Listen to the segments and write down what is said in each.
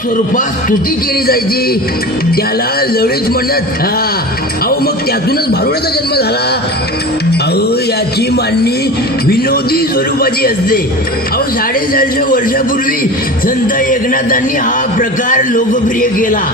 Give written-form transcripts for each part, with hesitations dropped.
स्वरूपात स्तुती केली जायची, त्याला लळीत म्हणत. अहो मग त्यातूनच भारुडाचा जन्म झाला. अहो याची मांडणी विनोदी स्वरूपाची असते. अहो 450 वर्षापूर्वी संत एकनाथांनी हा प्रकार लोकप्रिय केला.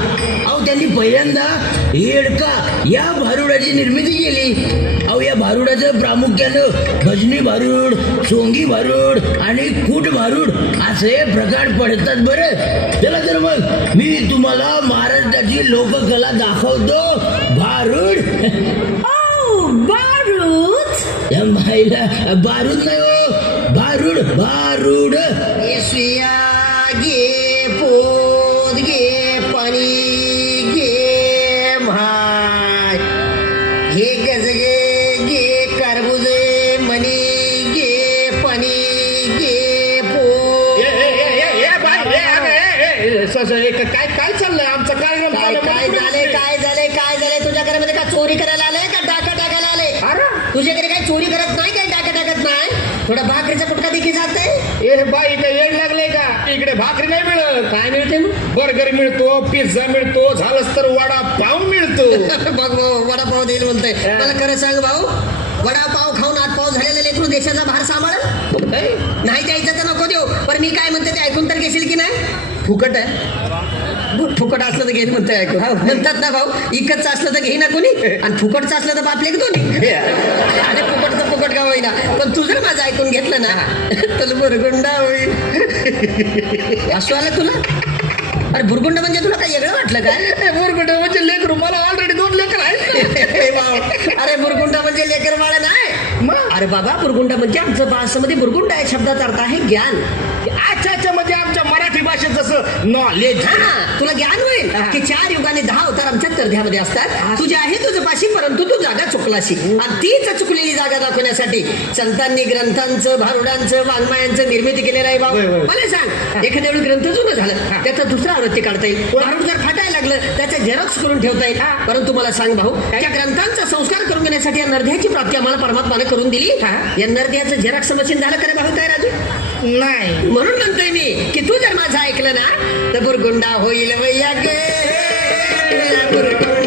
अहो त्यांनी पहिल्यांदा येडका या भारुडाची निर्मिती केली. अहो या भारुडाचं प्रामुख्यानं भजनी भारूड, सोंगी भारूड आणि कूट भारूड असे प्रकार पडतात. बरं चला तर मग मी तुम्हाला महाराष्ट्राची लोककला दाखवतो. भारूड. बारूद या माईला बारूद नाही हो, भारूड भारूड. घे पोत घे पाणी घे भाय घे गजगे घे कारबुजे मनी घे पाणी घे पोत. काय काय चाललंय आमचं कार्यक्रम? काय झाले तुझ्या घरामध्ये का चोरी करायला आले का डाका टाकायला आले? तुझ्या घरी काही चोरी करत नाही, काही डाका टाकत नाही. थोडा भाकरीचा पुटका देखील जाते. ए बाई काय येड लागले का? इकडे भाकरी नाही मिळत. काय मिळते मग? बर्गर मिळतो, पिझ्झा मिळतो, झालंच तर वडा पाव मिळतो. बघ भाऊ, वडापाव देईल म्हणतोय. मला खरं सांग भाऊ, वडापाव खाऊन आतपाव झालेला लेकरू देशाचा भार सांभाळ नाही द्यायचं तर नको देऊ. पण मी काय म्हणते ते ऐकून तर घेशील की नाही? फुकट आहे. फुकट असलं तर घेईन म्हणतोय. ऐकून म्हणतात ना भाऊ, इकतचं असलं तर घेईना कोणी आणि फुकटचं असलं तर बापले दोन्ही. आणि फुकटचं फुकट का होईना, पण तू जर माझं ऐकून घेतलं ना तर बुरगुंडा होईल. असं आलं तुला? अरे बुरगुंड म्हणजे तुला काय वेगळं वाटलं काय? बुरगुंड म्हणजे लेकरू. मला ऑलरेडी 2 लेकर आहेत. अरे बुरगुंडा म्हणजे लेकर बाळ नाही. अरे बाबा, बुरगुंडा म्हणजे आमचं भाषेमध्ये बुरगुंडा आहे शब्दाचा अर्थ आहे ज्ञान. अच्छा म्हणजे आमच्या मराठी भाषेत जसं नॉलेज. तुला ज्ञान होईल की 4 युगाने 10 अवतार आमच्या तरध्यामध्ये असतात. तुझे आहे तुझं पाशी, परंतु तू जागा चुकलाशी. आणि तीच चुकलेली जागा दाखवण्यासाठी संतांनी ग्रंथांचं, भारुडांचं, वाङ्मयांचं निर्मिती केलेलं आहे. भाऊ मला सांग, एखाद्या वेळी ग्रंथ जुनं झालं त्याचं दुसरं आवृत्ती काढता येईल. भारूड जर फाटायला लागलं त्याचं झेरॉक्स करून ठेवता येईल. परंतु मला सांग भाऊ, त्या ग्रंथांचा संस्कार करून घेण्यासाठी या नरध्याची प्राप्ती आम्हाला परमात्माने करून दिली. या नरध्याचं झेरॉक्स मशीन झालं का रे भाऊ? काय राजू? नाही. म्हणून म्हणतोय मी की तू जर माझं ऐकलं ना तर बुरगुंडा होईल वैया गे बुरगुंडा.